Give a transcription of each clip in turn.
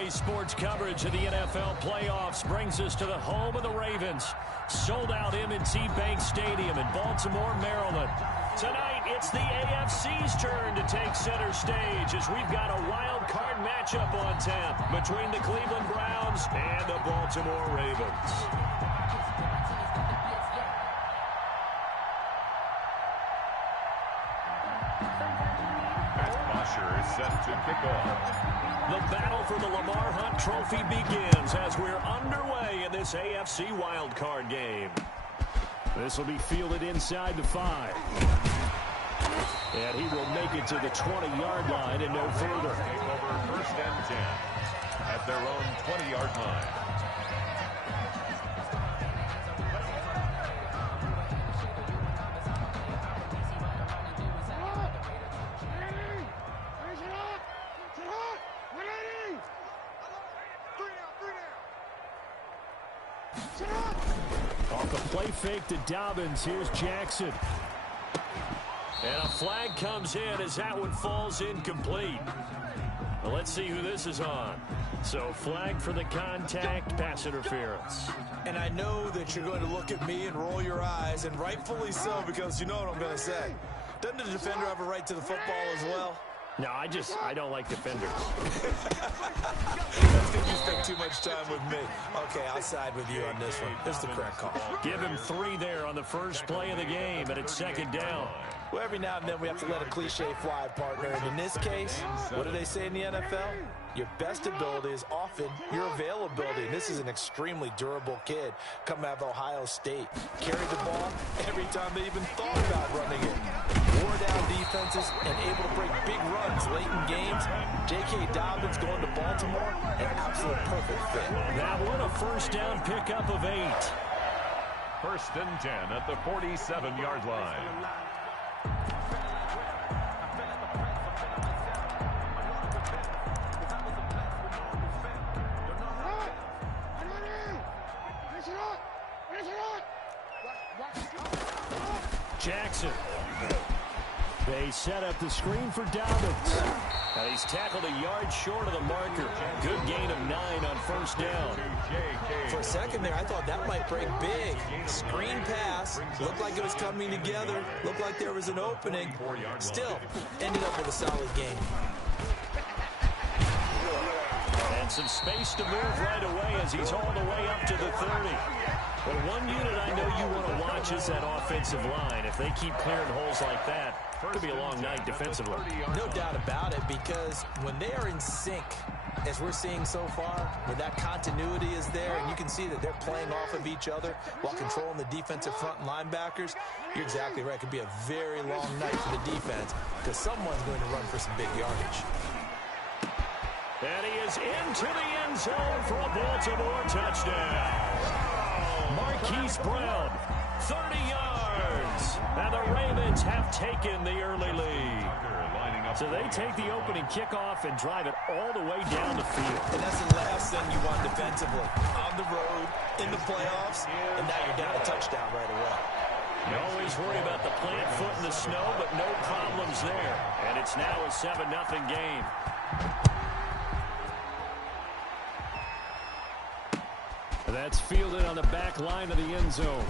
Today's sports coverage of the NFL playoffs brings us to the home of the Ravens. Sold out M.P. Bank Stadium in Baltimore, Maryland. Tonight, it's the AFC's turn to take center stage as we've got a wild card matchup on tap between the Cleveland Browns and the Baltimore Ravens. Is set to kick off. The battle for the Lamar Hunt Trophy begins as we're underway in this AFC wildcard game. This will be fielded inside the 5. And he will make it to the 20-yard line and no further. Take over 1st and 10 at their own 20-yard line. Off the play fake to Dobbins. Here's Jackson. And a flag comes in as that one falls incomplete. Well, let's see who this is on. So flag for the contact, pass interference. And I know that you're going to look at me and roll your eyes, and rightfully so, because you know what I'm going to say. Doesn't the defender have a right to the football as well? No, I don't like defenders. I think you spent too much time with me. Okay, I'll side with you on this one. This is the correct call. Give him 3 there on the first play of the game, and it's 2nd down. Well, every now and then we have to let a cliche fly, partner. And in this case, what do they say in the NFL? Your best ability is often your availability. And this is an extremely durable kid coming out of Ohio State. Carried the ball every time they even thought about running it. Wore down defenses and able to break big runs late in games. J.K. Dobbins going to Baltimore, an absolute perfect fit. That one, a first down pickup of 8. 1st and 10 at the 47-yard line. Jackson. They set up the screen for Dobbins. And he's tackled a yard short of the marker. Good gain of 9 on 1st down. For a second there, I thought that might break big. Screen pass. Looked like it was coming together. Looked like there was an opening. Still, ended up with a solid game. And some space to move right away as he's all the way up to the 30. But one unit I know you want to watch is that offensive line. If they keep clearing holes like that, it could be a long night defensively. No doubt about it, because when they are in sync, as we're seeing so far, when that continuity is there, and you can see that they're playing off of each other while controlling the defensive front and linebackers, you're exactly right. It could be a very long night for the defense because someone's going to run for some big yardage. And he is into the end zone for a Baltimore touchdown. Marquise Brown, 30 yards. And the Ravens have taken the early lead. So they take the opening kickoff and drive it all the way down the field. And that's the last thing you want defensively. On the road, in the playoffs, and now you're down a touchdown right away. You always worry about the plant foot in the snow, but no problems there. And it's now a 7-0 game. That's fielded on the back line of the end zone.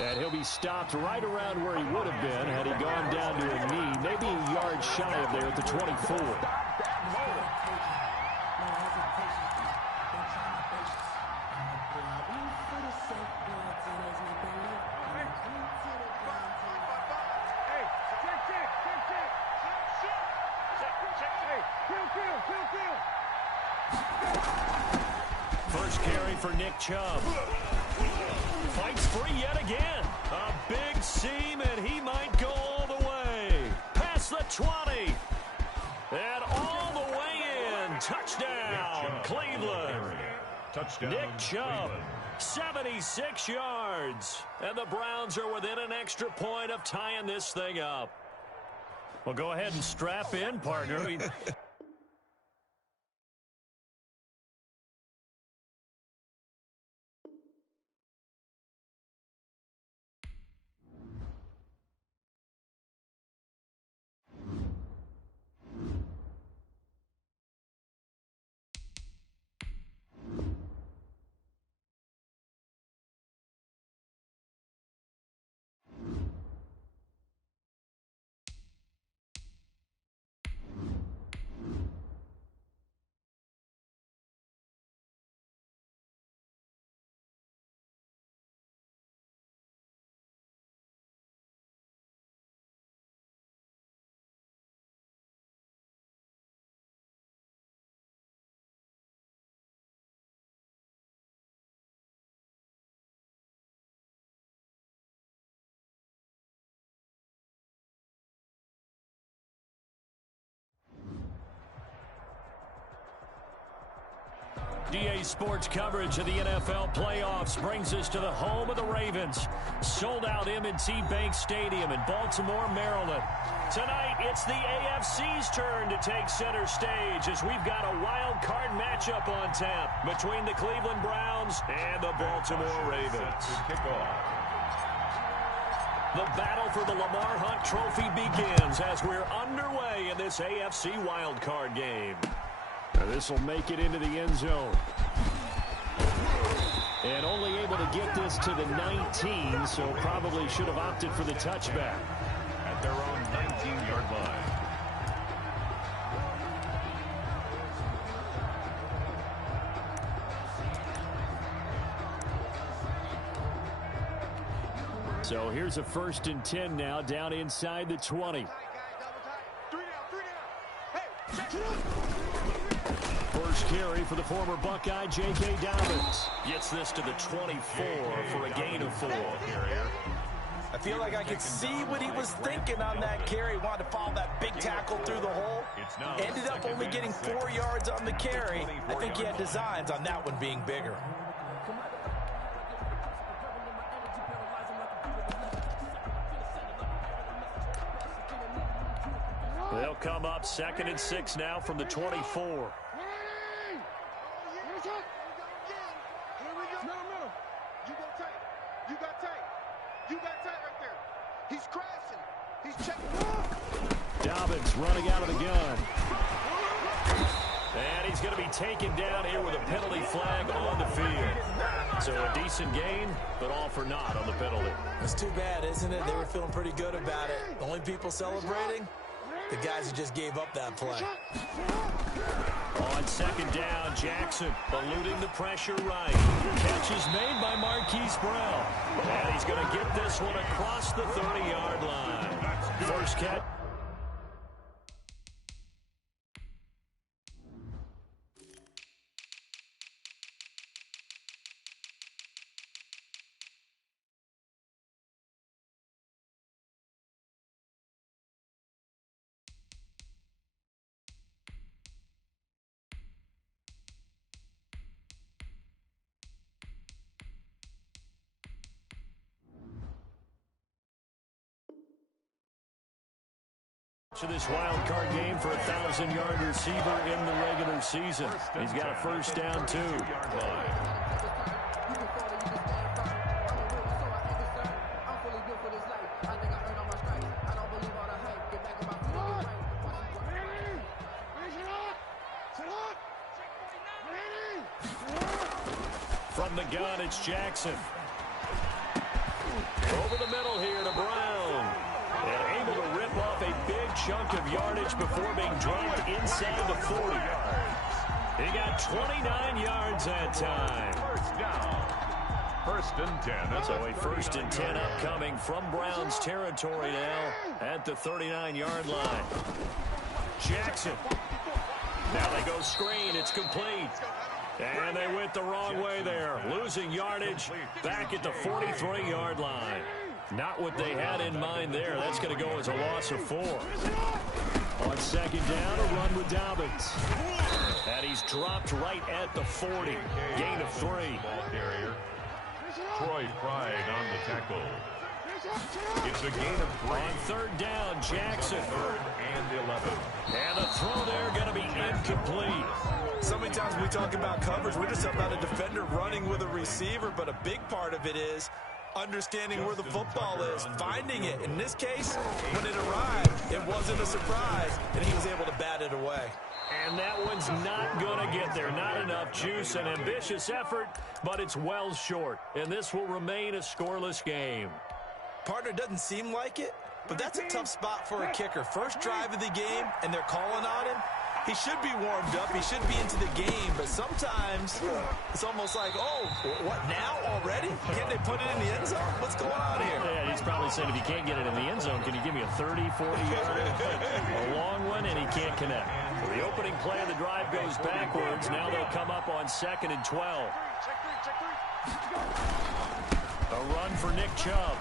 And he'll be stopped right around where he would have been had he gone down to a knee, maybe a yard shy of there at the 24. First carry for Nick Chubb. Fights free yet again. A big seam, and he might go all the way. Past the 20. And all the way in. Touchdown, Cleveland. Touchdown, Nick Chubb, Cleveland. 76 yards. And the Browns are within an extra point of tying this thing up. Well, go ahead and strap in, partner. USDA Sports coverage of the NFL playoffs brings us to the home of the Ravens. Sold out M&T Bank Stadium in Baltimore, Maryland. Tonight, it's the AFC's turn to take center stage as we've got a wild card matchup on tap between the Cleveland Browns and the Baltimore Ravens. The battle for the Lamar Hunt Trophy begins as we're underway in this AFC wildcard game. This will make it into the end zone. And only able to get this to the 19, so probably should have opted for the touchback. At their own 19-yard line. So here's a 1st and 10 now, down inside the 20. First carry for the former Buckeye, J.K. Dobbins. Gets this to the 24 for a gain of 4. I feel like I could see what he was thinking on that carry. Wanted to follow that big tackle through the hole. Ended up only getting 4 yards on the carry. I think he had designs on that one being bigger. They'll come up 2nd and 6 now from the 24. Dobbins running out of the gun. And he's going to be taken down here with a penalty flag on the field. So a decent gain, but all for naught on the penalty. It's too bad, isn't it? They were feeling pretty good about it. The only people celebrating, the guys who just gave up that play. On 2nd down, Jackson eluding the pressure right. Catch is made by Marquise Brown. And he's going to get this one across the 30-yard line. First catch. To this wild card game for a 1,000-yard receiver in the regular season. He's got a first down, too. From the gun, it's Jackson. Over the middle here to Brown. And able to rip off a big chunk of yardage before being dropped inside the 40. He got 29 yards that time. First down. 1st and 10. So a 1st and 10 upcoming from Browns territory now at the 39-yard line. Jackson. Now they go screen. It's complete. And they went the wrong way there. Losing yardage back at the 43-yard line. Not what they had in mind there. That's going to go as a loss of 4. On 2nd down, a run with Dobbins. And he's dropped right at the 40. Gain of 3. Ball carrier. Troy Pride on the tackle. It's a gain of 3. On 3rd down, Jackson. 3rd and 11. And the throw there going to be incomplete. So many times we talk about coverage, we're just about a defender running with a receiver, but a big part of it is understanding where the football is, finding it. In this case, when it arrived, it wasn't a surprise, and he was able to bat it away. And that one's not going to get there. Not enough juice, an ambitious effort, but it's well short. And this will remain a scoreless game. Partner, doesn't seem like it, but that's a tough spot for a kicker. First drive of the game, and they're calling on him. He should be warmed up. He should be into the game. But sometimes it's almost like, oh, what, now already? Can't they put it in the end zone? What's going on here? Yeah, he's probably saying if you can't get it in the end zone, can you give me a 30, 40-yard, a long one, and he can't connect. The opening play of the drive goes backwards. Now they'll come up on 2nd and 12. A run for Nick Chubb.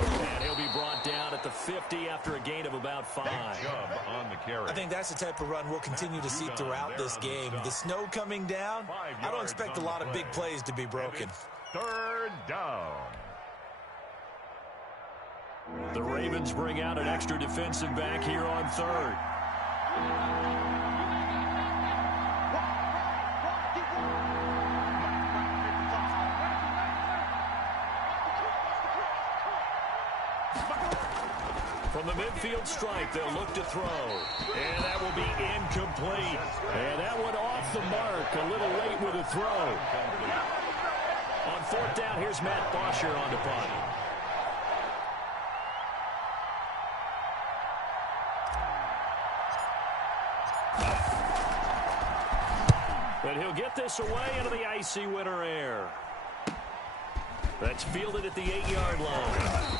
And he'll be brought down at the 50 after a gain of about 5. Chubb on the carry. I think that's the type of run we'll continue to see throughout this game. The snow coming down, I don't expect a lot of big plays to be broken. Third down. The Ravens bring out an extra defensive back here on third. From the midfield stripe, they'll look to throw. And that will be incomplete. And that one off the mark. A little late with a throw. On fourth down, here's Matt Bosher on the punt. But he'll get this away into the icy winter air. That's fielded at the 8-yard line.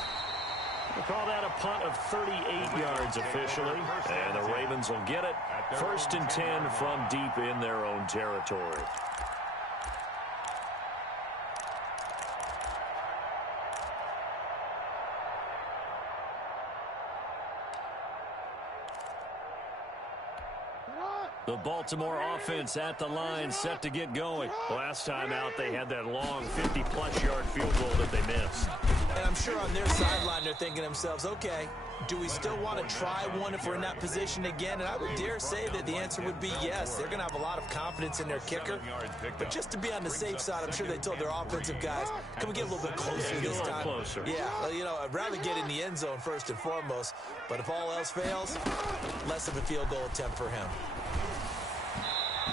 We'll call that a punt of 38 yards officially. And the Ravens will get it. 1st and 10 from deep in their own territory. The Baltimore offense at the line, set to get going. Last time out, they had that long 50-plus yard field goal that they missed. And I'm sure on their sideline, they're thinking to themselves, okay, do we still want to try one if we're in that position again? And I would dare say that the answer would be yes. They're going to have a lot of confidence in their kicker. But just to be on the safe side, I'm sure they told their offensive guys, can we get a little bit closer this time? Closer. Yeah, you know, I'd rather get in the end zone first and foremost. But if all else fails, less of a field goal attempt for him.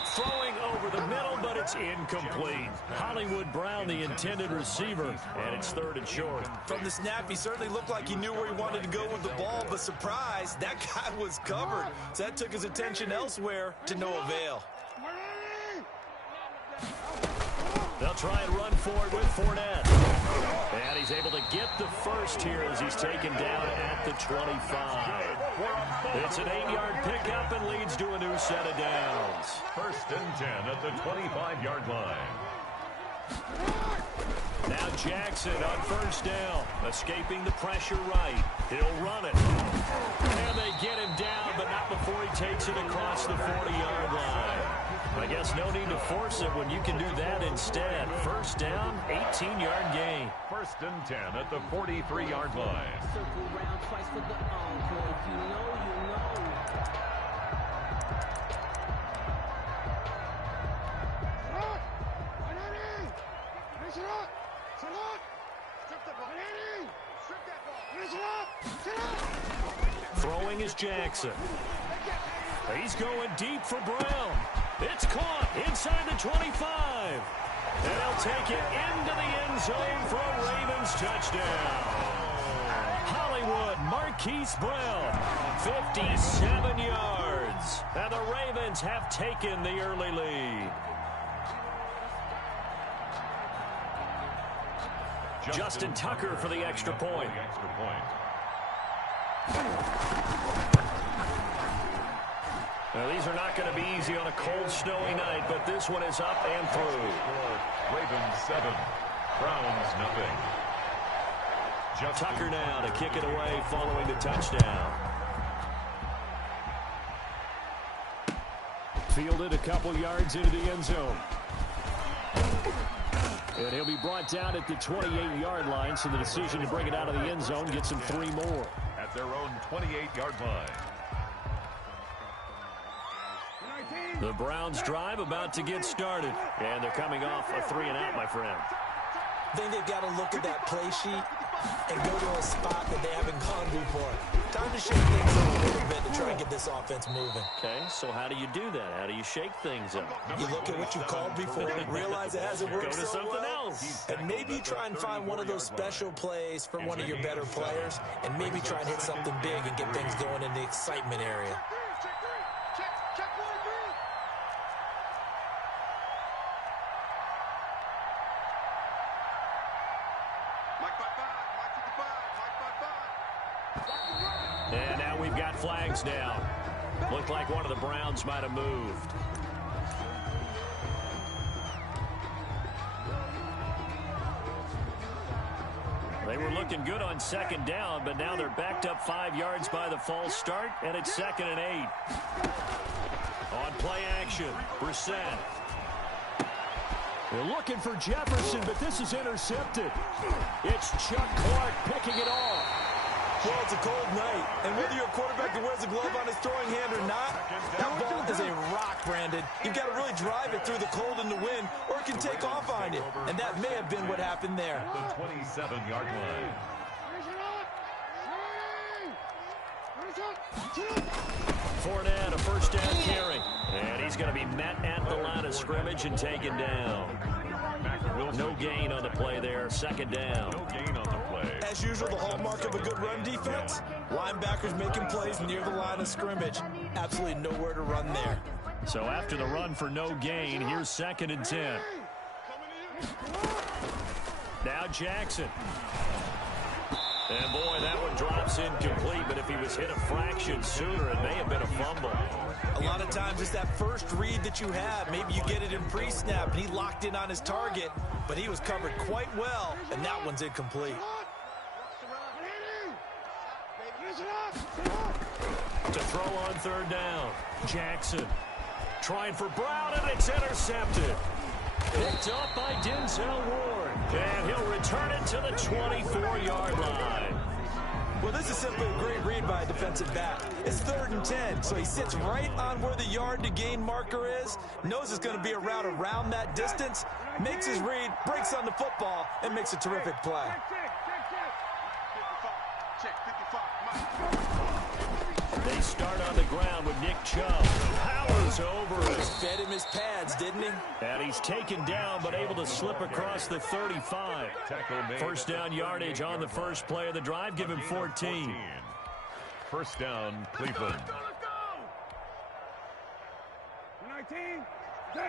Throwing over the middle, but it's incomplete. Hollywood Brown, the intended receiver, and it's 3rd and short. From the snap, he certainly looked like he knew where he wanted to go with the ball, but surprise, that guy was covered. So that took his attention elsewhere to no avail. They'll try and run forward with Fournette. And he's able to get the first here as he's taken down at the 25. It's an 8-yard pickup and leads to a new set of downs. 1st and 10 at the 25-yard line. Now Jackson on 1st down, escaping the pressure right. He'll run it. And they get him down, but not before he takes it across the 40-yard line. I guess no need to force it when you can do that instead. 1st down, 18-yard gain. 1st and 10 at the 43-yard line. Circle round twice for the encore. If you know, you know. Throwing is Jackson. He's going deep for Brown. It's caught inside the 25. And he'll take it into the end zone for a Ravens touchdown. Hollywood Marquise Brown, 57 yards. And the Ravens have taken the early lead. Justin Tucker for the extra point. Now, these are not going to be easy on a cold, snowy night, but this one is up and through. Ravens 7, Browns nothing. Tucker now to kick it away following the touchdown. Fielded a couple yards into the end zone. And he'll be brought down at the 28-yard line, so the decision to bring it out of the end zone gets him 3 more. At their own 28-yard line. The Browns drive about to get started. And they're coming off a 3-and-out, my friend. I think they've got to look at that play sheet and go to a spot that they haven't gone before. Time to shake things up a little bit to try and get this offense moving. Okay, so how do you do that? How do you shake things up? You look at what you called before, realize it hasn't worked Go to so something well, else. and maybe try and find one of those special plays for one of your better players, and maybe try and hit something big and get things going in the excitement area. And now we've got flags down. Looked like one of the Browns might have moved. They were looking good on second down, but now they're backed up 5 yards by the false start, and it's 2nd and 8. On play action, Brissett. They're looking for Jefferson, but this is intercepted. It's Chuck Clark picking it off. Well, it's a cold night, and whether you're a quarterback that wears a glove on his throwing hand or not, that ball is a rock, Brandon. You've got to really drive it through the cold and the wind, or it can take off on you. And that may have been what happened there. The 27-yard line. Fournette, a first down carry. And he's going to be met at the line of scrimmage and taken down. No gain on the play there. 2nd down. No gain on the play. As usual, the hallmark of a good run defense, linebackers making plays near the line of scrimmage. Absolutely nowhere to run there. So after the run for no gain, here's 2nd and 10. Now Jackson. And boy, that one drops incomplete, but if he was hit a fraction sooner, it may have been a fumble. A lot of times it's that first read that you have. Maybe you get it in pre-snap, and he locked in on his target, but he was covered quite well, and that one's incomplete. To throw on 3rd down, Jackson trying for Brown, and it's intercepted. Picked up by Denzel Ward, and he'll return it to the 24-yard line. Well, this is simply a great read by a defensive back. It's 3rd and 10, so he sits right on where the yard-to-gain marker is, knows it's going to be a route around that distance, makes his read, breaks on the football, and makes a terrific play. They start on the ground with Nick Chubb. Powers over it. Fed him his pads, didn't he? And he's taken down, but able to slip across the 35. First down yardage on the first play of the drive. Give him 14. First down, Cleveland. 19. 12X.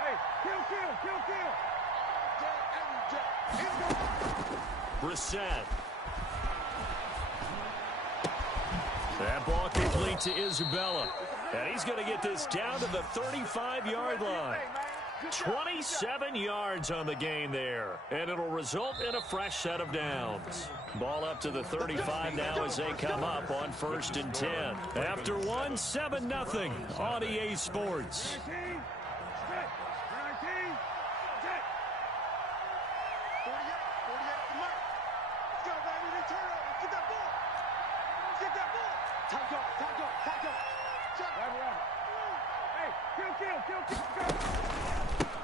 Hey, kill. Brissett. That ball complete to Isabella. And he's going to get this down to the 35-yard line. 27 yards on the gain there. And it'll result in a fresh set of downs. Ball up to the 35 now as they come up on 1st and 10. After one, 7-0 on EA Sports.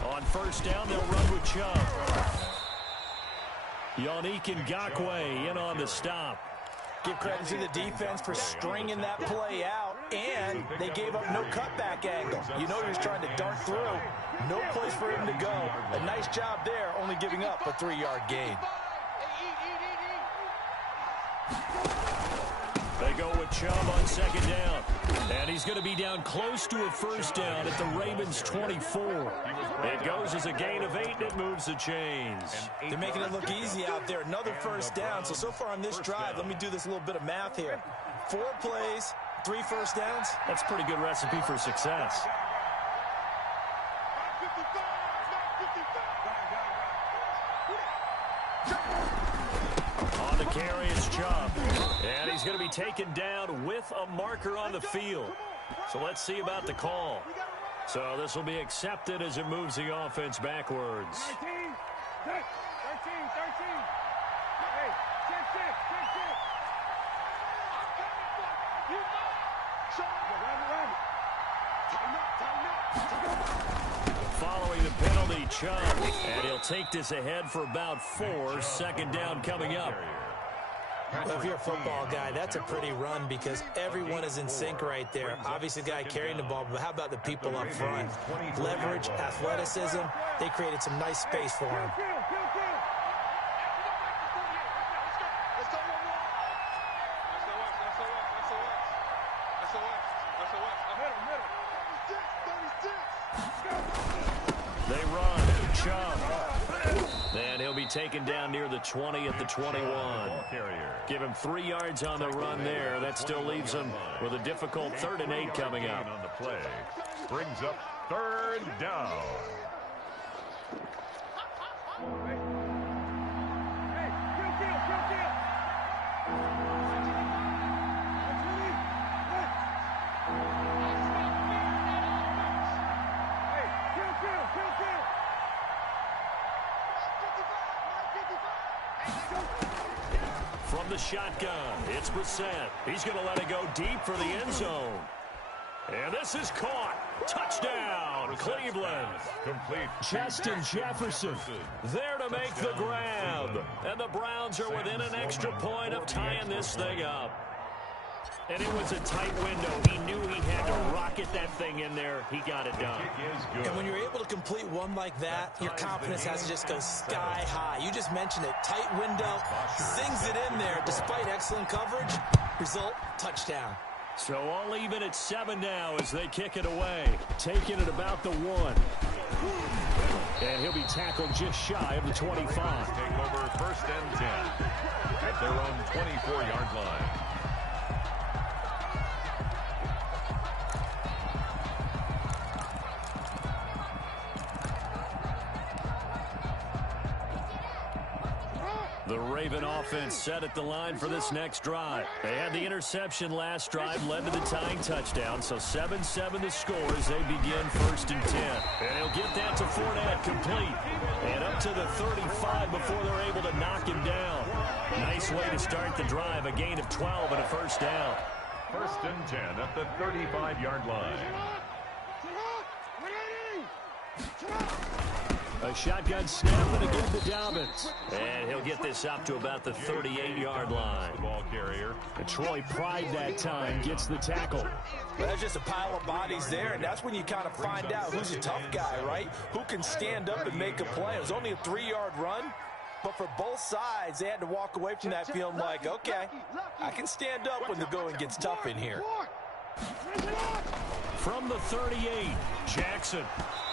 On 1st down, they'll run with Chubb. Yannick Ngakoue in on the stop. Give credit to the defense for stringing that play out, and they gave up no cutback angle. You know he was trying to dart through. No place for him to go. A nice job there, only giving up a 3-yard gain. They go with Chubb on 2nd down. And he's going to be down close to a 1st down at the Ravens' 24. It goes as a gain of 8, and it moves the chains. They're making it look easy out there. Another 1st down. So far on this drive, let me do this little bit of math here. 4 plays, 3 1st downs. That's a pretty good recipe for success. On the carry is Chubb. And he's going to be taken down with a marker on the field. So let's see about the call. So this will be accepted as it moves the offense backwards. 13. Hey, check. Following the penalty, Chubb. And he'll take this ahead for about 4. 2nd down coming up. Well, if you're a football guy, that's a pretty run because everyone is in sync right there. Obviously, the guy carrying the ball, but how about the people up front? Leverage, athleticism, they created some nice space for him. They run. Chubb. And he'll be taken down near the 20 at the 21. Give him 3 yards on the run there. That still leaves him with a difficult 3rd and 8 coming up. On the play. Brings up 3rd down. From the shotgun, it's Brissett. He's going to let it go deep for the end zone. And this is caught. Touchdown, Cleveland. Complete. Justin Jefferson there to make the grab. And the Browns are within an extra point of tying this thing up. And it was a tight window. He knew he had to rocket that thing in there. He got it done. And when you're able to complete one like that, your confidence has to just go sky high. You just mentioned it. Tight window, zings it in there despite excellent coverage. Result, touchdown. So all even at 7 now as they kick it away. Taking it about the 1. And he'll be tackled just shy of the 25. Take over 1st and 10 at their own 24-yard line. The Raven offense set at the line for this next drive. They had the interception last drive, led to the tying touchdown. So 7-7 the score as they begin 1st and 10. And he'll get that to Fournette complete. And up to the 35 before they're able to knock him down. Nice way to start the drive. A gain of 12 and a 1st down. 1st and 10 at the 35-yard line. A shotgun snap and again to Dobbins. And he'll get this up to about the 38-yard line. The ball carrier. And Troy Pride that time gets the tackle. Well, there's just a pile of bodies there, and that's when you kind of find out who's a tough guy, right? Who can stand up and make a play. It was only a 3-yard run, but for both sides, they had to walk away from that feeling like, okay, I can stand up when the going gets tough in here. From the 38, Jackson.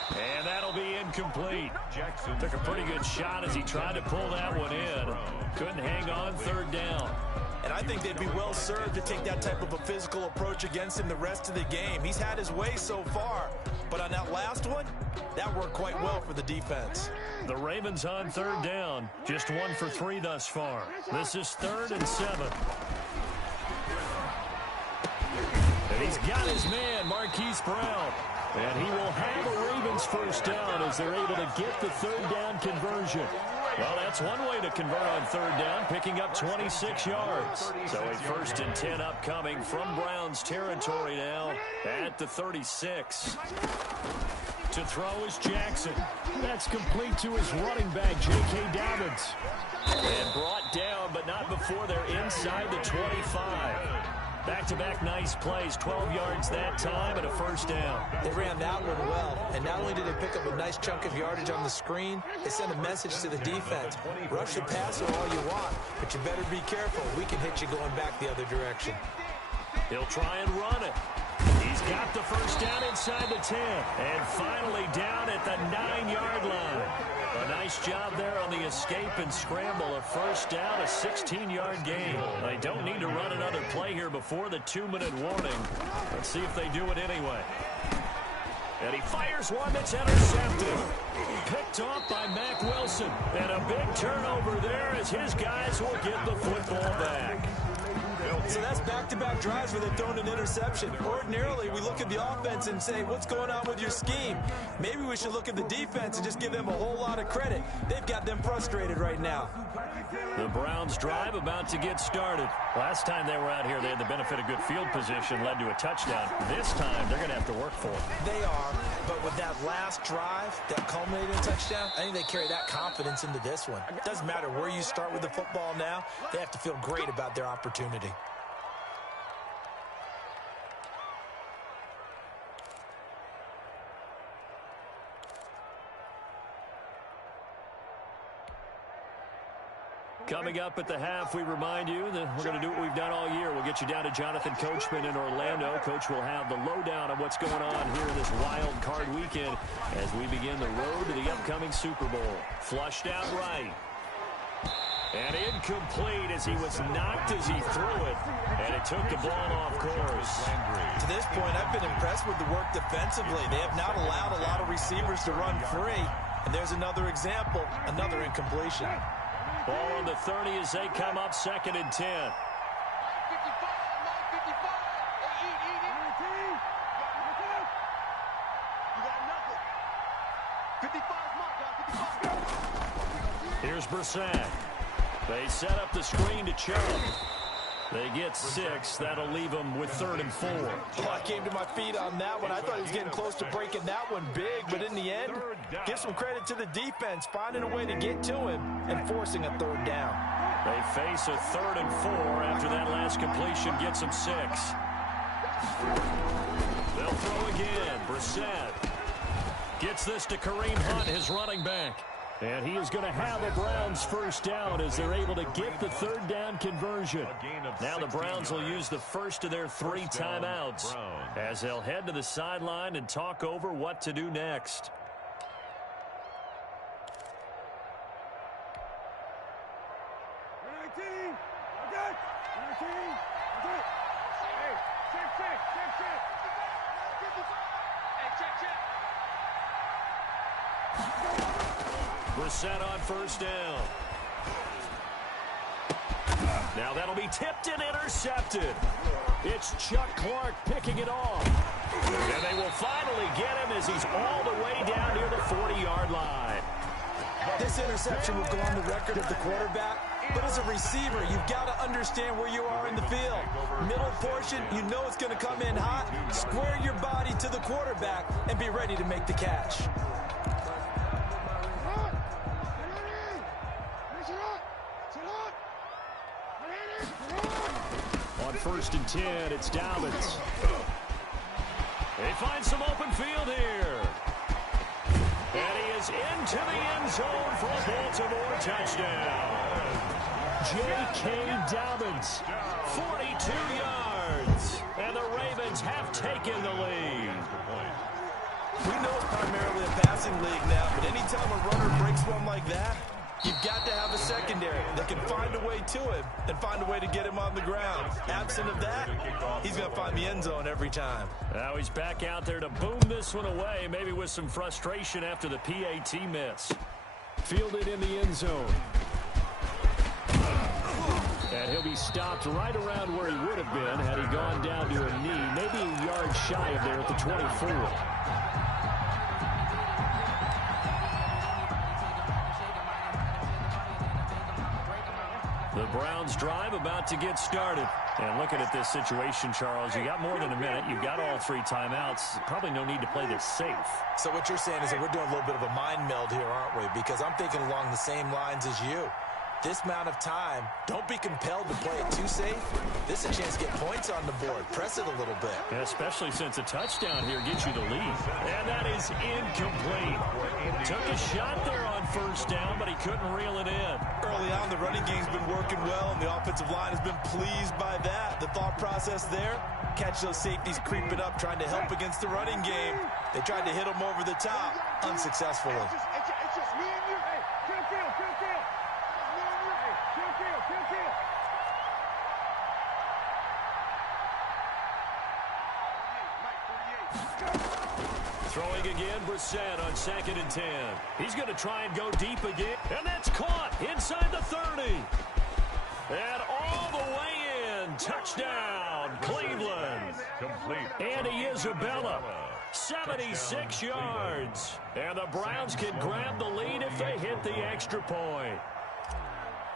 And that'll be incomplete. Jackson took a pretty good shot as he tried to pull that one in. Couldn't hang on 3rd down. And I think they'd be well served to take that type of a physical approach against him the rest of the game. He's had his way so far, but on that last one, that worked quite well for the defense. The Ravens on 3rd down, just 1 for 3 thus far. This is 3rd and 7. And he's got his man, Marquise Brown. And he will have a Ravens 1st down as they're able to get the 3rd down conversion. Well, that's one way to convert on 3rd down, picking up 26 yards. So a 1st and 10 upcoming from Browns territory now at the 36. To throw is Jackson. That's complete to his running back, J.K. Dobbins. And brought down, but not before they're inside the 25. Back-to-back nice plays, 12 yards that time and a 1st down. They ran that one well, and not only did they pick up a nice chunk of yardage on the screen, they sent a message to the defense. Rush the passer all you want, but you better be careful. We can hit you going back the other direction. He'll try and run it. He's got the 1st down inside the 10, and finally down at the 9-yard line. A nice job there on the escape and scramble. A 1st down, a 16-yard gain. They don't need to run another play here before the 2-minute warning. Let's see if they do it anyway. And he fires one that's intercepted. Picked off by Mack Wilson. And a big turnover there as his guys will get the football back. So that's back-to-back drives where they've thrown an interception. Ordinarily, we look at the offense and say, what's going on with your scheme? Maybe we should look at the defense and just give them a whole lot of credit. They've got them frustrated right now. The Browns drive about to get started. Last time they were out here, they had the benefit of good field position, led to a touchdown. This time, they're going to have to work for it. They are, but with that last drive, that culminating touchdown, I think they carry that confidence into this one. It doesn't matter where you start with the football now. They have to feel great about their opportunity. Coming up at the half, we remind you that we're going to do what we've done all year. We'll get you down to Jonathan Coachman in Orlando. Coach will have the lowdown on what's going on here in this wild card weekend as we begin the road to the upcoming Super Bowl. Flushed out right. And incomplete as he was knocked as he threw it. And it took the ball off course. To this point, I've been impressed with the work defensively. They have not allowed a lot of receivers to run free. And there's another example, another incompletion. Ball on the 30 as they come up 2nd and 10. Here's Brissett. They set up the screen to Chubb. They get 6. That'll leave them with 3rd and 4. Oh, I came to my feet on that one. I thought he was getting close to breaking that one big, but in the end, give some credit to the defense, finding a way to get to him and forcing a 3rd down. They face a 3rd and 4 after that last completion gets them 6. They'll throw again. Brissett gets this to Kareem Hunt, his running back. And he is going to have the Browns first down as they're able to get the 3rd down conversion. Now the Browns will use the first of their 3 timeouts as they'll head to the sideline and talk over what to do next. Brissett on first down. Now that'll be tipped and intercepted. It's Chuck Clark picking it off. And they will finally get him as he's all the way down near the 40-yard line. This interception will go on the record of the quarterback, but as a receiver, you've got to understand where you are in the field. Middle portion, you know it's going to come in hot. Square your body to the quarterback and be ready to make the catch. On 1st and 10, it's Dobbins. They find some open field here. And he is into the end zone for a Baltimore touchdown. J.K. Dobbins, 42 yards. And the Ravens have taken the lead. We know it's primarily a passing league now, but anytime a runner breaks one like that, you've got to have a secondary that can find a way to him and find a way to get him on the ground. Absent of that, he's going to find the end zone every time. Now he's back out there to boom this one away, maybe with some frustration after the PAT miss. Fielded in the end zone. And he'll be stopped right around where he would have been had he gone down to a knee, maybe a yard shy of there at the 24. The Browns drive about to get started. And looking at this situation, Charles, you got more than a minute. You've got all 3 timeouts. Probably no need to play this safe. So what you're saying is that we're doing a little bit of a mind meld here, aren't we? Because I'm thinking along the same lines as you. This amount of time, don't be compelled to play it too safe. This is a chance to get points on the board. Press it a little bit. Yeah, especially since a touchdown here gets you the lead. And that is incomplete. Took a shot there on first down, but he couldn't reel it in. Early on, the running game's been working well, and the offensive line has been pleased by that. The thought process there, catch those safeties creeping up, trying to help against the running game. They tried to hit them over the top, unsuccessfully. It's just me and you. Hey, kill. Kill. Throwing again, Brissett on 2nd and 10. He's going to try and go deep again. And that's caught inside the 30. And all the way in. Touchdown, Cleveland. Andy Isabella, 76 yards. And the Browns can grab the lead if they hit the extra point.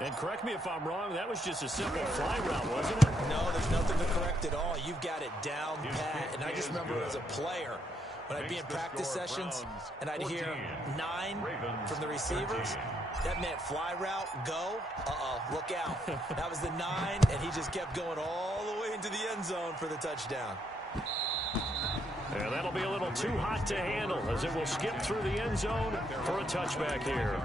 And correct me if I'm wrong, that was just a simple fly route, wasn't it? No, there's nothing to correct at all. You've got it down pat. And I just remember as a player, when I'd be in practice sessions and I'd hear 9 from the receivers, that meant fly route, go, look out. That was the 9, and he just kept going all the way into the end zone for the touchdown. And that'll be a little too hot to handle as it will skip through the end zone for a touchback here.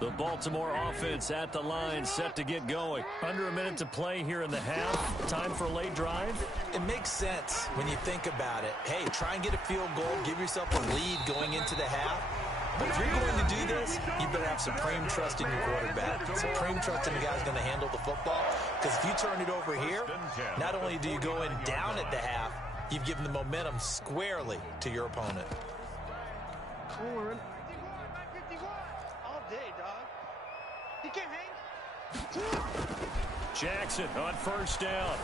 The Baltimore offense at the line, set to get going. Under a minute to play here in the half. Time for a late drive. It makes sense when you think about it. Hey, try and get a field goal. Give yourself a lead going into the half. But if you're going to do this, you better have supreme trust in your quarterback. Supreme trust in the guy who's going to handle the football. Because if you turn it over here, not only do you go in down at the half, you've given the momentum squarely to your opponent. He can't hang. Jackson on first down.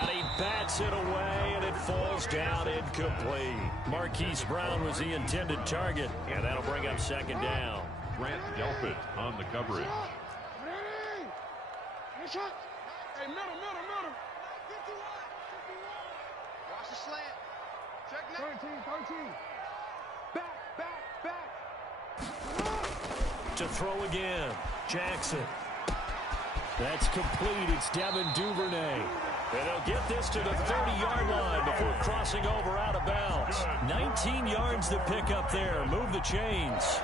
And he bats it away, and it falls down incomplete. Marquise Brown was the intended target, and that'll bring up second down. Grant Delpit on the coverage. Hey, middle. Watch the slant. Check now. 13. Back. To throw again, Jackson. That's complete. It's Devin Duvernay. And they'll get this to the 30-yard line before crossing over out of bounds. 19 yards to pick up there. Move the chains.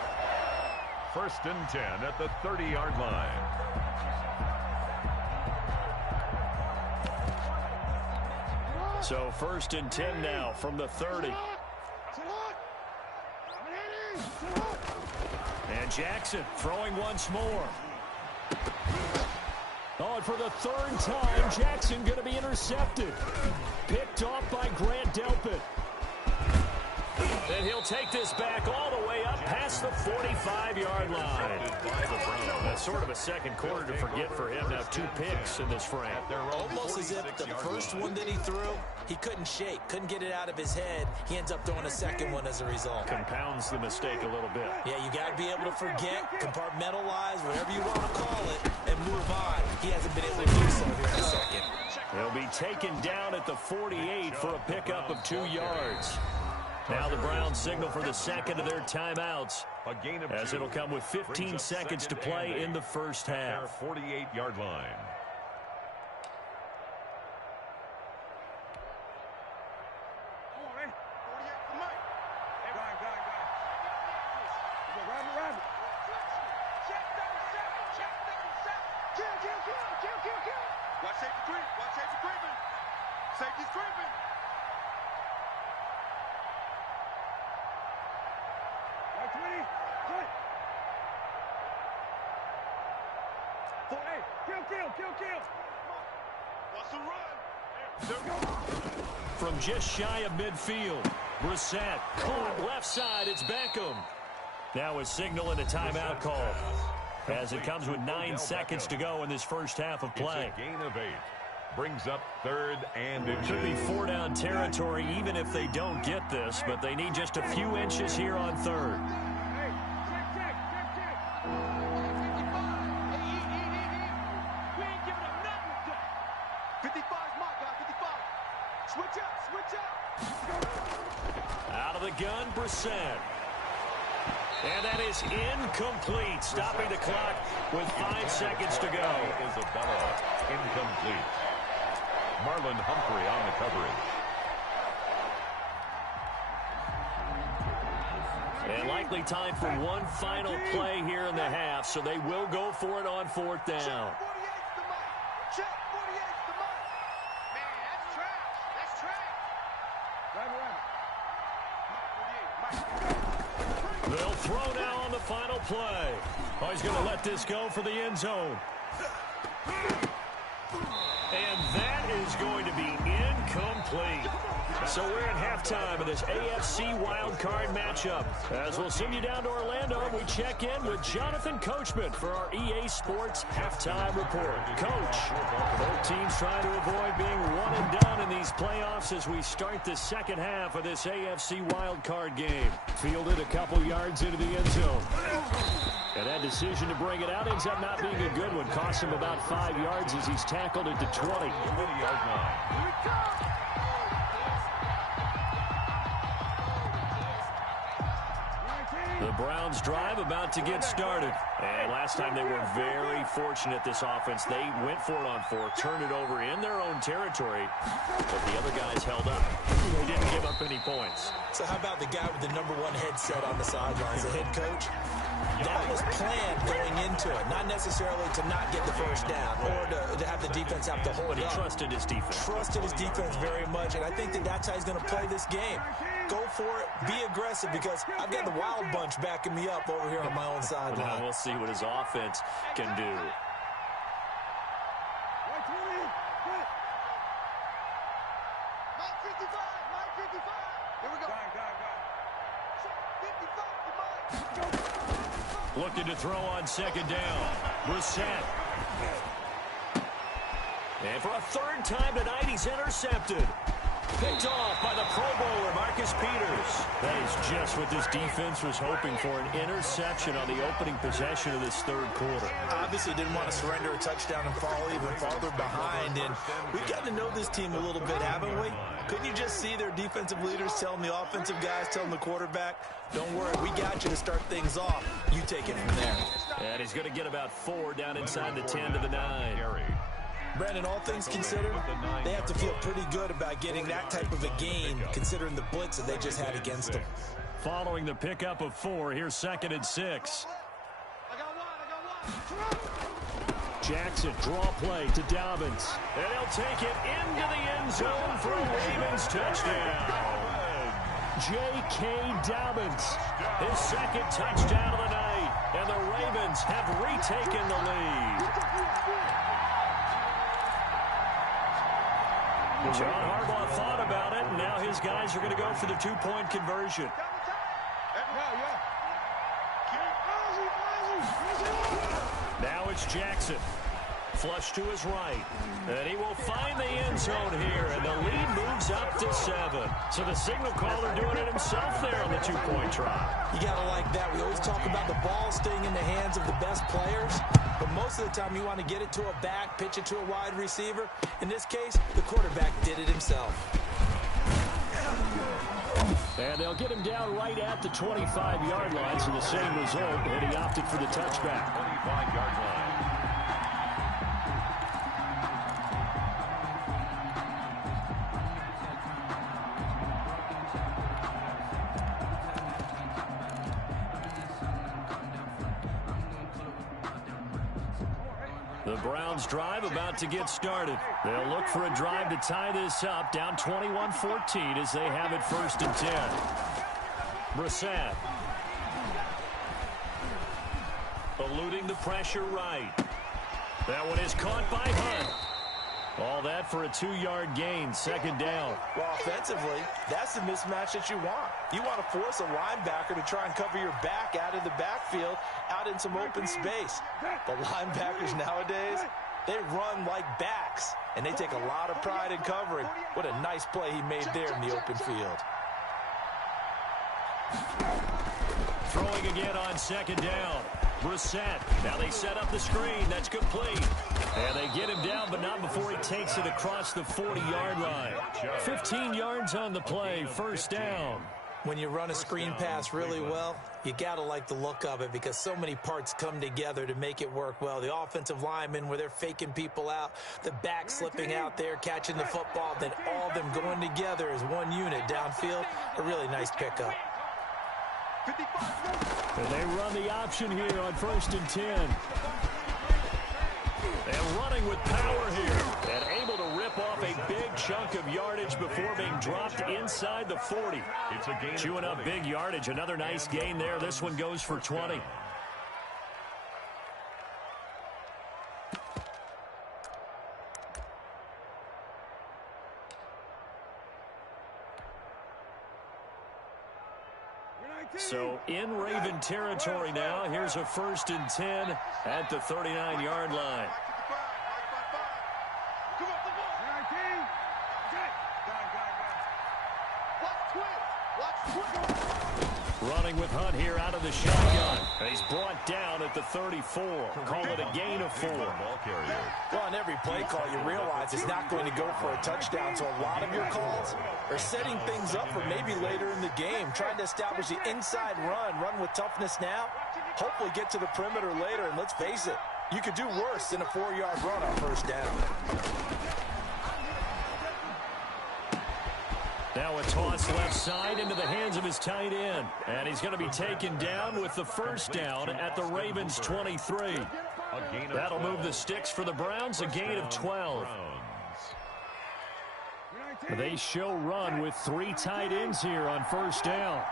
1st and 10 at the 30-yard line. So 1st and 10 now from the 30. And Jackson throwing once more. Oh, and for the 3rd time, Jackson going to be intercepted. Picked off by Grant Delpit. And he'll take this back all the way up past the 45-yard line. That's sort of a second quarter to forget for him. Now 2 picks in this frame. Almost as if the first one that he threw, he couldn't shake, couldn't get it out of his head. He ends up throwing a second one as a result. Compounds the mistake a little bit. Yeah, you got to be able to forget, compartmentalize, whatever you want to call it, and move on. He hasn't been able to do so here in a second. He'll be taken down at the 48 for a pickup of 2 yards. Now the Browns signal for the second of their timeouts, as it'll come with 15 seconds to play in the first half. 48-yard line. Safety's creeping. Right 20. Cut. Kill. What's the run? From just shy of midfield, Brissett caught left side. It's Beckham. Now a signal and a timeout call, as it comes with 9 seconds to go in this first half of play. It's a gain of 8. Brings up 3rd and It should be 4-down territory even if they don't get this, but they need just a few inches here on 3rd. Hey, check. 55. We ain't giving up nothing with that. 55's my guy, 55. Switch up. Out of the gun, Brissett. And that is incomplete, stopping the clock with 5 seconds to go. Isabella, incomplete. Marlon Humphrey on the coverage. And likely time for one final play here in the half, so they will go for it on 4th down. Check 48's the mark. Man, that's trash. They'll throw now on the final play. Oh, he's going to let this go for the end zone. And that is going to be incomplete. So we're at halftime of this AFC wildcard matchup. As we'll send you down to Orlando, we check in with Jonathan Coachman for our EA Sports halftime report. Coach, both teams trying to avoid being one and done in these playoffs as we start the second half of this AFC wildcard game. Fielded a couple yards into the end zone. And that decision to bring it out ends up not being a good one. Cost him about 5 yards as he's tackled at the 20. 20-yard line. The Browns drive about to get started. And last time they were very fortunate, this offense. They went for it on 4, turned it over in their own territory, but the other guys held up. They didn't give up any points. So how about the guy with the #1 headset on the sidelines, the head coach? That was planned going into it, not necessarily to not get the first down or to have the defense have to hold But he up. trusted his defense. Trusted his defense very much, and I think that's how he's going to play this game. Go for it, be aggressive, because I've got the Wild Bunch backing me up over here on my own Now sideline. we'll see what his offense can do. Right 20. Cut. Mike 55. Here we go. Got it. 55 to Mike. Looking to throw on second down. Brissett. And for a third time tonight, he's intercepted. Picked off by the Pro Bowler, Marcus Peters. That is just what this defense was hoping for, an interception on the opening possession of this third quarter. Obviously didn't want to surrender a touchdown and fall even farther behind. And we've gotten to know this team a little bit, haven't we? Couldn't you just see their defensive leaders telling the offensive guys, telling the quarterback, don't worry, we got you to start things off. You take it from there. And he's going to get about 4 down inside the 10 to the 9. Brandon, all things considered, they have to feel pretty good about getting that type of a gain, considering the blitz that they just had against them. Following the pickup of 4, here's 2nd and 6. Jackson, draw play to Dobbins. And he'll take it into the end zone for a Ravens touchdown. J.K. Dobbins, his 2nd touchdown of the night. And the Ravens have retaken the lead. John Harbaugh thought about it, and now his guys are going to go for the 2-point conversion. Now it's Jackson. Flush to his right. And he will find the end zone here, and the lead moves up to 7. So the signal caller doing it himself there on the 2-point try. You got to like that. We always talk about the ball staying in the hands of the best players. But most of the time, you want to get it to a back, pitch it to a wide receiver. In this case, the quarterback did it himself. And they'll get him down right at the 25-yard line, so the same result, and he opted for the touchback. 25-yard line. The Browns drive about to get started. They'll look for a drive to tie this up, down 21-14 as they have it 1st and 10. Brissett. Eluding the pressure right. That one is caught by Hunt. All that for a 2-yard gain, 2nd down. Well, offensively, that's the mismatch that you want. You want to force a linebacker to try and cover your back out of the backfield, out in some open space. The linebackers nowadays, they run like backs, and they take a lot of pride in covering. What a nice play he made there in the open field. Throwing again on 2nd down. Brissett. Now they set up the screen. That's complete. And they get him down, but not before he takes it across the 40-yard line. 15 yards on the play. 1st down. When you run a screen pass really well, you got to like the look of it because so many parts come together to make it work well. The offensive linemen, where they're faking people out, the back slipping out there, catching the football, then all of them going together as one unit downfield. A really nice pickup. And they run the option here on 1st and 10. And running with power here. And able to rip off a big chunk of yardage before being dropped inside the 40. It's a gain. Chewing up big yardage. Another nice gain there. This one goes for 20. So in Raven territory now. Here's a 1st and 10 at the 39-yard line. Running with Hunt here out of the shotgun. And he's brought down at the 34. Call it a gain of 4. Well, on every play call, you realize it's not going to go for a touchdown, so a lot of your calls are setting things up for maybe later in the game, trying to establish the inside run with toughness now, hopefully get to the perimeter later, and let's face it, you could do worse than a 4-yard run on 1st down. Now a toss left side into the hands of his tight end. And he's going to be taken down with the 1st down at the Ravens' 23. That'll move the sticks for the Browns, a gain of 12. They show run with 3 tight ends here on 1st down.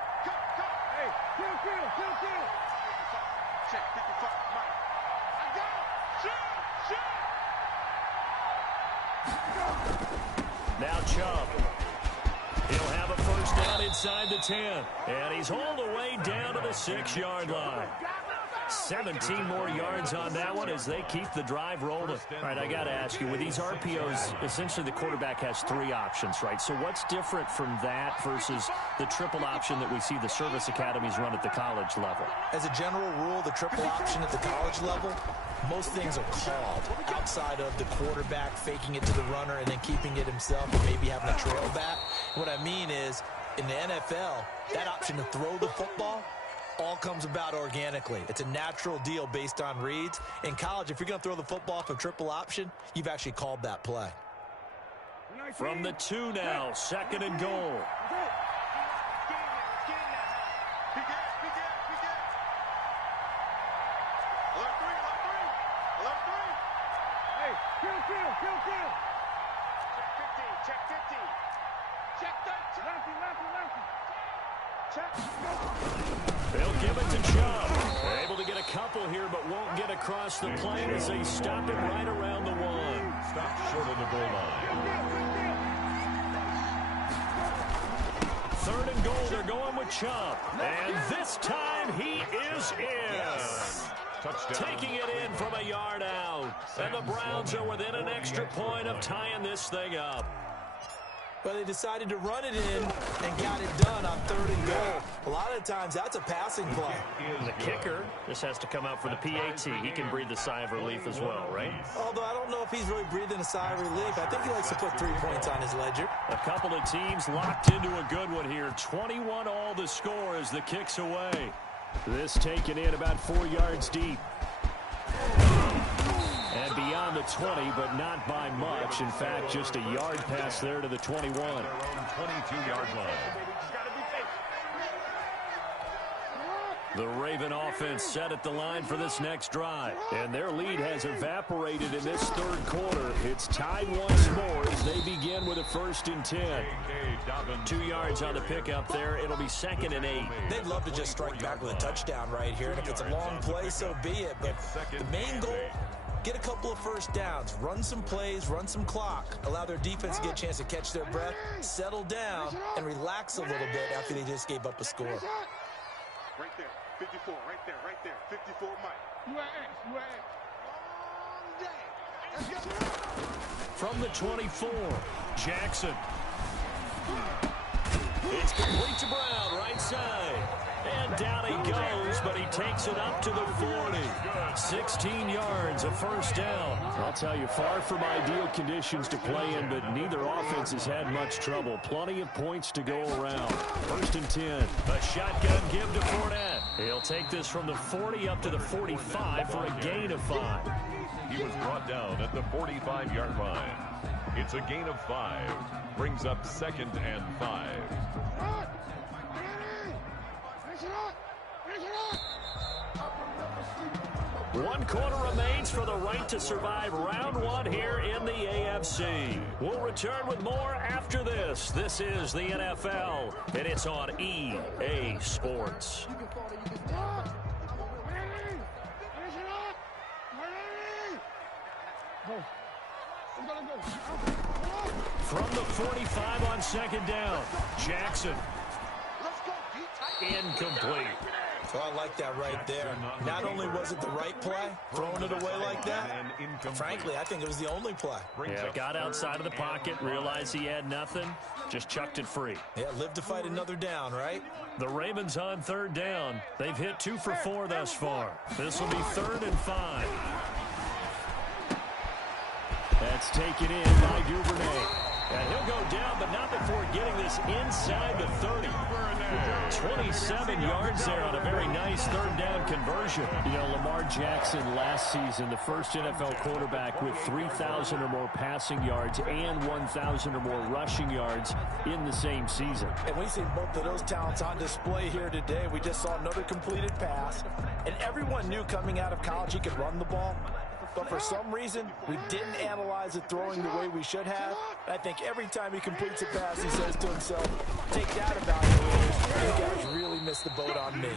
Now Chubb. He'll have a 1st down inside the 10. And he's hauled away down to the 6-yard line. 17 more yards on that one as they keep the drive rolling. All right, I got to ask you, with these RPOs, essentially the quarterback has 3 options, right? So what's different from that versus the triple option that we see the service academies run at the college level? As a general rule, the triple option at the college level, most things are called outside of the quarterback faking it to the runner and then keeping it himself and maybe having a trail back. What I mean is, in the NFL, that option to throw the football all comes about organically. It's a natural deal based on reads. In college, if you're going to throw the football off a triple option, you've actually called that play. From the 2 now, 2nd and goal. They'll give it to Chubb. They're able to get a couple here, but won't get across the plane as they stop it right around the 1. Stop short of the goal line. 3rd and goal, they're going with Chubb. And this time he is in. Yes. Touchdown. Taking it in from a yard out. And the Browns are within an extra point of tying this thing up. But they decided to run it in and got it done on 3rd and goal. A lot of times, that's a passing play. And the kicker just has to come out for the PAT. He can breathe a sigh of relief as well, right? Although I don't know if he's really breathing a sigh of relief. I think he likes to put 3 points on his ledger. A couple of teams locked into a good one here. 21 all the score as the kick's away. This taken in about 4 yards deep. And beyond the 20, but not by much. In fact, just a yard pass there to the 21. 22-yard line. The Raven offense set at the line for this next drive. And their lead has evaporated in this 3rd quarter. It's tied once more as they begin with a 1st and 10. 2 yards on the pickup there. It'll be 2nd and 8. They'd love to just strike back with a touchdown right here. And if it's a long play, so be it. But the main goal, get a couple of 1st downs, run some plays, run some clock, allow their defense to get a chance to catch their breath, settle down, and relax a little bit after they just gave up a score. Right there, 54, right there, 54, Mike. From the 24, Jackson. It's complete to Brown, right side. And down he goes, but he takes it up to the 40. 16 yards, a 1st down. I'll tell you, far from ideal conditions to play in, but neither offense has had much trouble. Plenty of points to go around. 1st and 10. A shotgun give to Fournette. He'll take this from the 40 up to the 45 for a gain of 5. He was brought down at the 45-yard line. It's a gain of 5. Brings up 2nd and 5. 1 quarter remains for the right to survive round 1 here in the AFC. We'll return with more after this. This is the NFL, and it's on EA Sports. From the 45 on 2nd down, Jackson. Incomplete. So I like that right there. Not only was it the right play, throwing it away like that, frankly, I think it was the only play. Yeah, got outside of the pocket, realized he had nothing, just chucked it free. Yeah, live to fight another down, right? The Ravens on 3rd down. They've hit 2 for 4 thus far. This will be 3rd and 5. That's taken in by Duvernay. And he'll go down, but not before getting this inside the 30. 27 yards there on a very nice 3rd down conversion. You know, Lamar Jackson last season, the first NFL quarterback with 3,000 or more passing yards and 1,000 or more rushing yards in the same season. And we've seen both of those talents on display here today. We just saw another completed pass. And everyone knew coming out of college he could run the ball. But for some reason, we didn't analyze it throwing the way we should have. And I think every time he completes a pass, he says to himself, take that evaluators. You guys really missed the boat on me.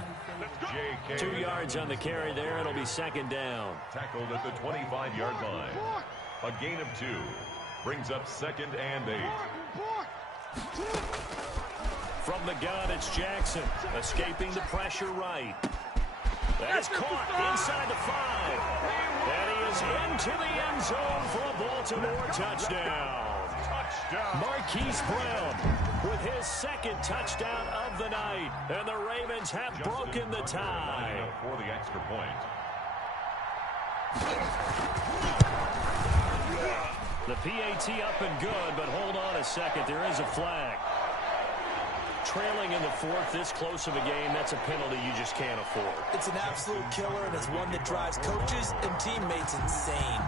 2 yards on the carry there. It'll be 2nd down. Tackled at the 25-yard line. A gain of 2. Brings up 2nd and 8. From the gun, it's Jackson. Escaping the pressure right. That is caught inside the 5. And he is into the end zone for a Baltimore touchdown. Marquise Brown with his second touchdown of the night. And the Ravens have broken the tie. For the extra point. The PAT up and good, but hold on a second. There is a flag. Trailing in the 4th, this close of a game, that's a penalty you just can't afford. It's an absolute killer, and it's one that drives coaches and teammates insane.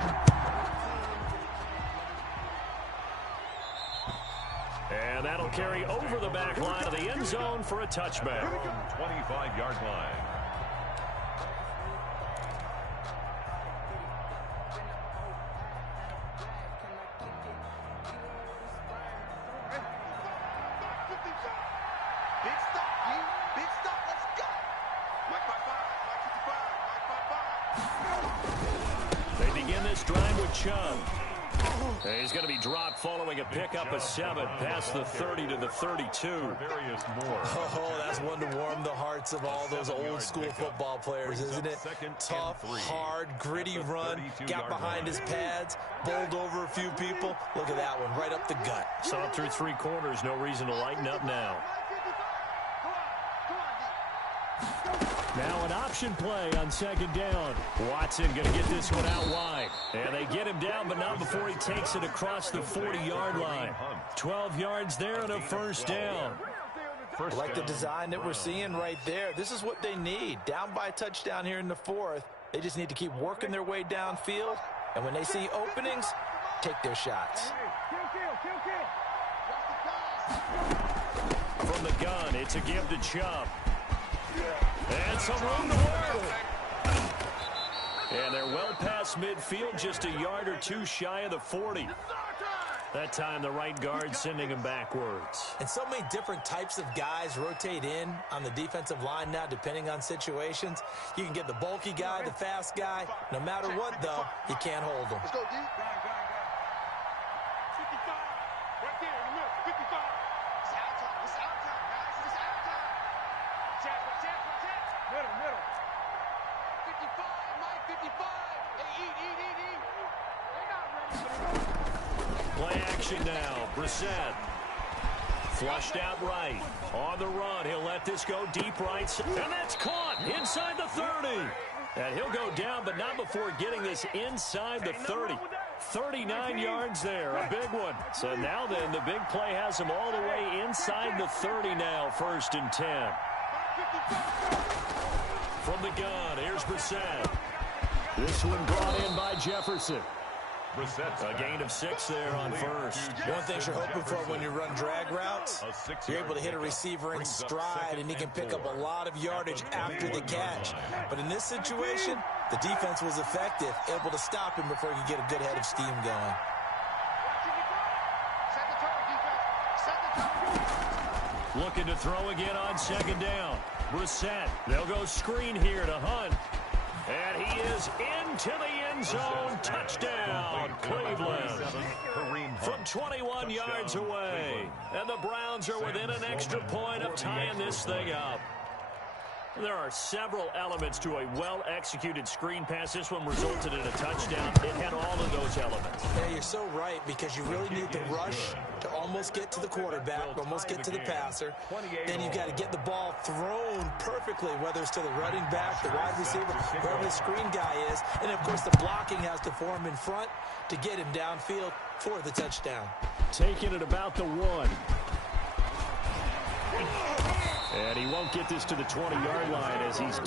And that'll carry over the back line of the end zone for a touchback. 25-yard line. He's going to be dropped following a pickup of 7 past the 30 to the 32. Oh, that's one to warm the hearts of all those old school football players, isn't it? Tough, hard, gritty run, got behind his pads, bowled over a few people. Look at that one, right up the gut. Saw it through 3 quarters, no reason to lighten up now. Now an option play on 2nd down. Watson going to get this one out wide. And they get him down, but not before he takes it across the 40-yard line. 12 yards there and a first down. I like the design that we're seeing right there. This is what they need. Down by a touchdown here in the 4th. They just need to keep working their way downfield. And when they see openings, take their shots. From the gun, it's a give to Chubb. And some room to work. And they're well past midfield, just a yard or 2 shy of the 40. That time the right guard sending him backwards. And so many different types of guys rotate in on the defensive line now, depending on situations. You can get the bulky guy, the fast guy. No matter what, though, you can't hold them. Let's go, D. 55. Right there in the middle. 55. It's out time. It's out time, guys. It's out time. Check. Middle. 55, Mike, 55. Hey, eat. They're not ready for the Play action now. Brissett. Flushed out right. On the run. He'll let this go deep right. And that's caught inside the 30. And he'll go down, but not before getting this inside the 30. 39 yards there. A big one. So now then, the big play has him all the way inside the 30 now. 1st and 10. From the gun, here's Brissett. This one brought in by Jefferson. A gain of 6 there on first. One thing you're hoping for when you run drag routes, you're able to hit a receiver in stride, and he can pick up a lot of yardage after the catch. But in this situation, the defense was effective, able to stop him before he could get a good head of steam going. Looking to throw again on 2nd down. Brissett, they'll go screen here to Hunt. And he is into the end zone. Touchdown, Cleveland. From 21 yards away. And the Browns are within an extra point of tying this thing up. There are several elements to a well-executed screen pass. This one resulted in a touchdown. It had all of those elements. Yeah, you're so right, because you really need the rush to almost get to the quarterback, almost get to the passer. Then you've got to get the ball thrown perfectly, whether it's to the running back, the wide receiver, wherever the screen guy is. And, of course, the blocking has to form in front to get him downfield for the touchdown. Taking it about the 1. And he won't get this to the 20-yard line as he's...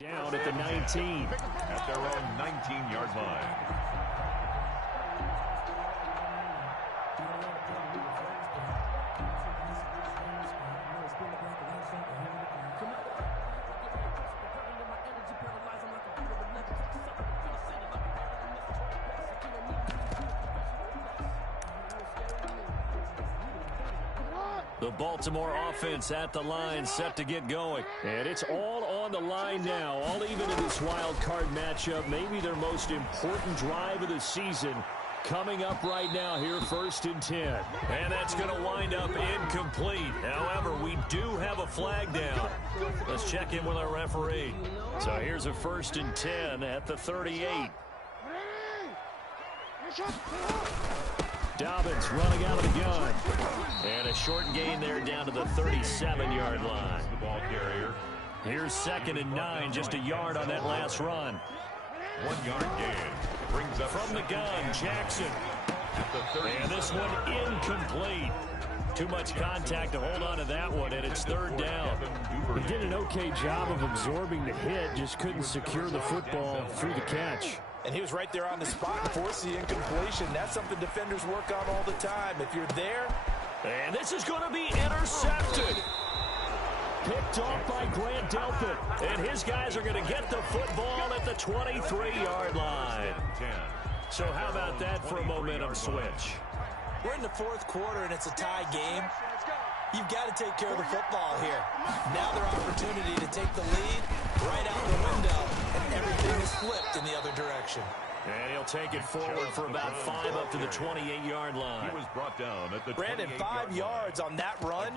down at the 19. At their own 19-yard line. The Baltimore offense at the line, set to get going. And it's all on the line now, all even in this wild card matchup. Maybe their most important drive of the season coming up right now here, 1st and 10. And that's going to wind up incomplete. However, we do have a flag down. Let's check in with our referee. So here's a 1st and 10 at the 38. Dobbins running out of the gun. And a short gain there down to the 37-yard line. The ball carrier. Here's 2nd and 9, just a yard on that last run. 1 yard gain. Brings up From the gun, Jackson. at the 30. And this one incomplete. Too much contact to hold on to that one, and it's 3rd down. He did an okay job of absorbing the hit, just couldn't secure the football through the catch. And he was right there on the spot and forced the incompletion. That's something defenders work on all the time. If you're there. And this is going to be intercepted. Picked off by Grant Delpit. And his guys are going to get the football at the 23-yard line. So how about that for a momentum switch? We're in the 4th quarter, and it's a tie game. You've got to take care of the football here. Now their opportunity to take the lead right out the window, and everything is flipped in the other direction. And he'll take it forward for about 5 up to the 28-yard line. He was brought down at the Brandon, 5 yards on that run.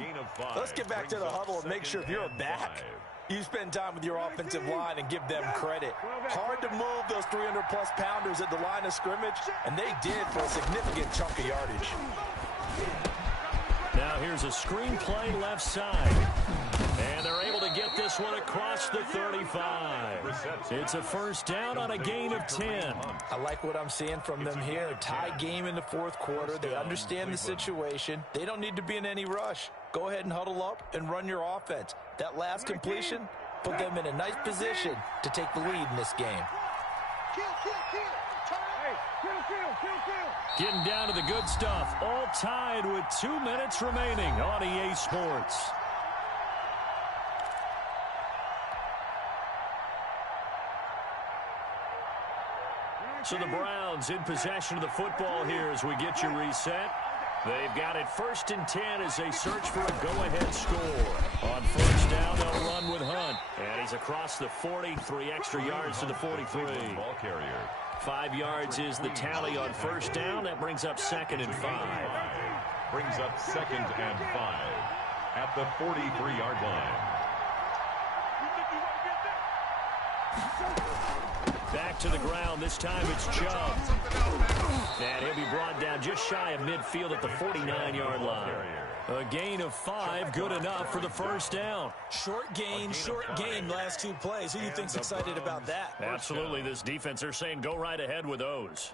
Let's get back to the huddle and make sure if you're a back, you spend time with your offensive line and give them credit. Hard to move those 300-plus pounders at the line of scrimmage, and they did for a significant chunk of yardage. Now here's a screenplay left side. And they're able to get this one across the 35. It's a 1st down on a gain of 10. I like what I'm seeing from them here. Tie game in the 4th quarter. They understand the situation. They don't need to be in any rush. Go ahead and huddle up and run your offense. That last completion put them in a nice position to take the lead in this game. Getting down to the good stuff. All tied with 2 minutes remaining on EA Sports. So the Browns in possession of the football here as we get you reset. They've got it 1st and 10 as they search for a go-ahead score. On 1st down, they'll run with Hunt. And he's across the 40, 3 extra yards to the 43. Ball carrier. 5 yards is the tally on 1st down. That brings up 2nd and 5. Brings up 2nd and 5 at the 43-yard line. Back to the ground. This time it's Chubb. And he'll be brought down just shy of midfield at the 49-yard line. A gain of 5, good enough for the 1st down. Short gain, last 2 plays. Who do you think's excited about that? Absolutely, this defense, they're saying go right ahead with those.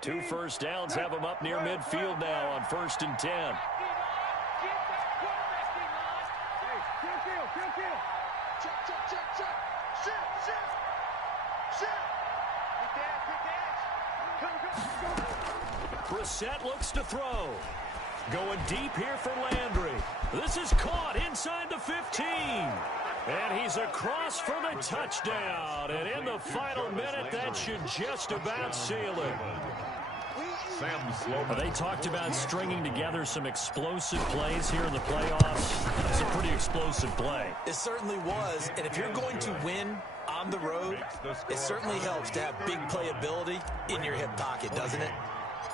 Two 1st downs have them up near midfield now on 1st and 10. Brissett looks to throw. Going deep here for Landry. This is caught inside the 15. And he's across for the touchdown. And in the final minute, that should just about seal it. They talked about stringing together some explosive plays here in the playoffs. It's a pretty explosive play. It certainly was. And if you're going to win on the road, it certainly helps to have big playability in your hip pocket, doesn't it?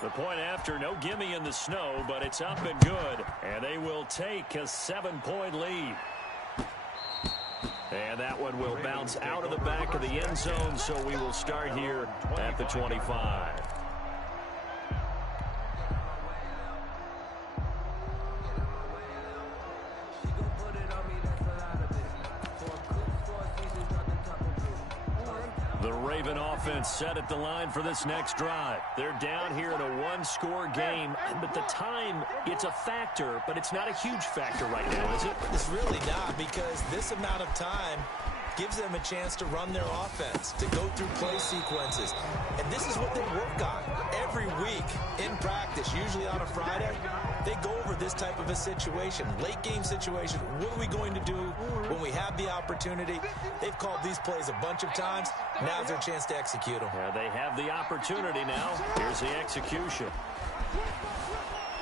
The point after, no gimme in the snow, but it's up and good. And they will take a 7-point lead. And that one will bounce out of the back of the end zone, so we will start here at the 25. The Raven offense set at the line for this next drive. They're down here in a 1-score game, but the time, it's a factor, but it's not a huge factor right now, is it? It's really not, because this amount of time gives them a chance to run their offense, to go through play sequences. And this is what they work on Every week in practice, usually on a Friday, they go over this type of a situation, late game situation. What are we going to do when we have the opportunity? They've called these plays a bunch of times. Now's their chance to execute them. Yeah, they have the opportunity now. Here's the execution.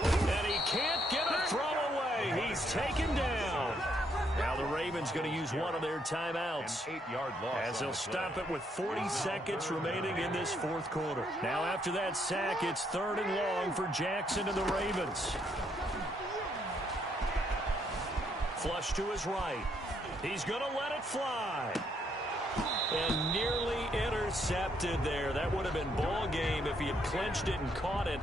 And he can't get a throw away. He's taken down. Now the Ravens going to use one of their timeouts as they'll stop it with 40 seconds remaining in this fourth quarter. Now after that sack, it's 3rd and long for Jackson and the Ravens. Flush to his right. He's going to let it fly. And nearly intercepted there. That would have been ball game if he had clinched it and caught it.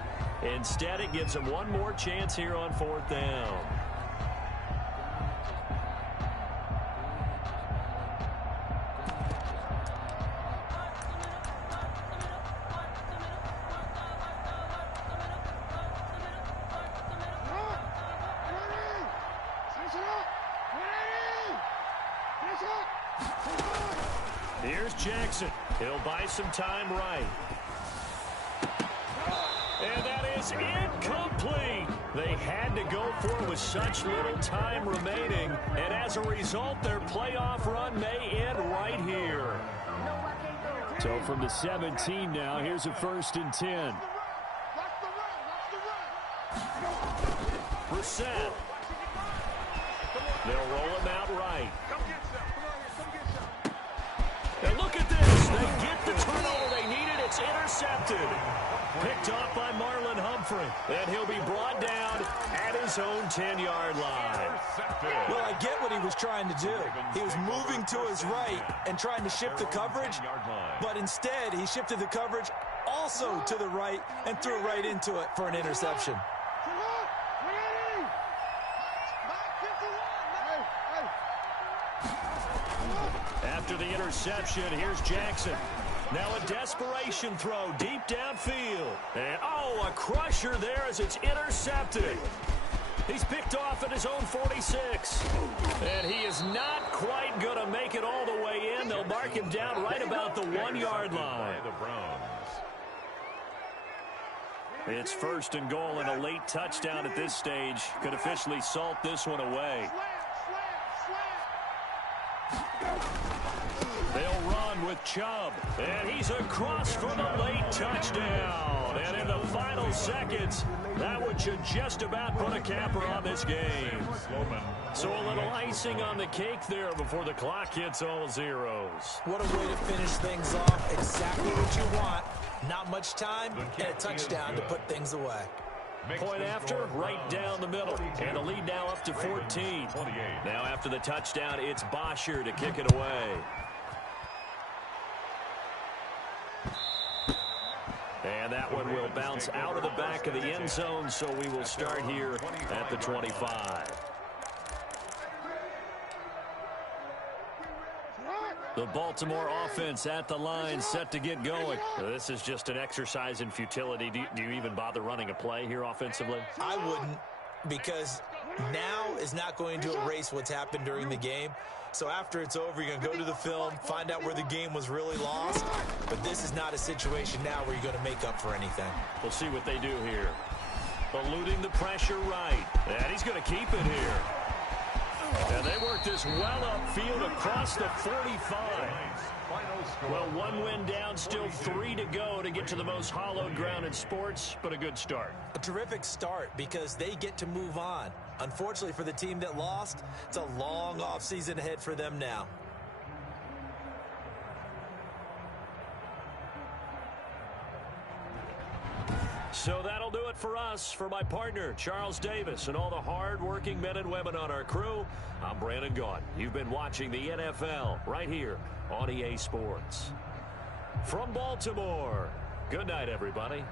Instead, it gives him one more chance here on 4th down. Here's Jackson. He'll buy some time right. And that is incomplete. They had to go for it with such little time remaining. And as a result, their playoff run may end right here. So from the 17 now, here's a 1st and 10. Brissett. They'll roll him out right. And look at this. They get the turnover they needed. It's intercepted. Picked off by Marlon Humphrey. And he'll be brought down at his own 10-yard line. Well, I get what he was trying to do. He was moving to his right and trying to shift the coverage, but instead he shifted the coverage also to the right and threw right into it for an interception. After the interception, here's Jackson. Now a desperation throw deep downfield. And, oh, a crusher there as it's intercepted. He's picked off at his own 46. And he is not quite going to make it all the way in. They'll mark him down right about the 1-yard line. It's 1st and goal and a late touchdown at this stage. Could officially salt this one away. They'll run with Chubb. And he's across for the late touchdown. And in the final seconds, that one should just about put a capper on this game. So a little icing on the cake there before the clock hits all zeros. What a way to finish things off. Exactly what you want. Not much time and a touchdown to put things away. Point after, right down the middle. And the lead now up to 14. Now after the touchdown, it's Bosher to kick it away. And that one will bounce out of the back of the end zone, so we will start here at the 25. The Baltimore offense at the line, set to get going. This is just an exercise in futility. Do you even bother running a play here offensively? I wouldn't, because now is not going to erase what's happened during the game. So after it's over, you're going to go to the film, find out where the game was really lost. But this is not a situation now where you're going to make up for anything. We'll see what they do here. Eluding the pressure right. And he's going to keep it here. And they work this well upfield across the 45. Well, one win down, still 3 to go to get to the most hallowed ground in sports, but a good start. A terrific start because they get to move on. Unfortunately for the team that lost, it's a long offseason ahead for them now. So that'll do it for us. For my partner, Charles Davis, and all the hard-working men and women on our crew, I'm Brandon Gaudin. You've been watching the NFL right here on EA Sports. From Baltimore, good night, everybody.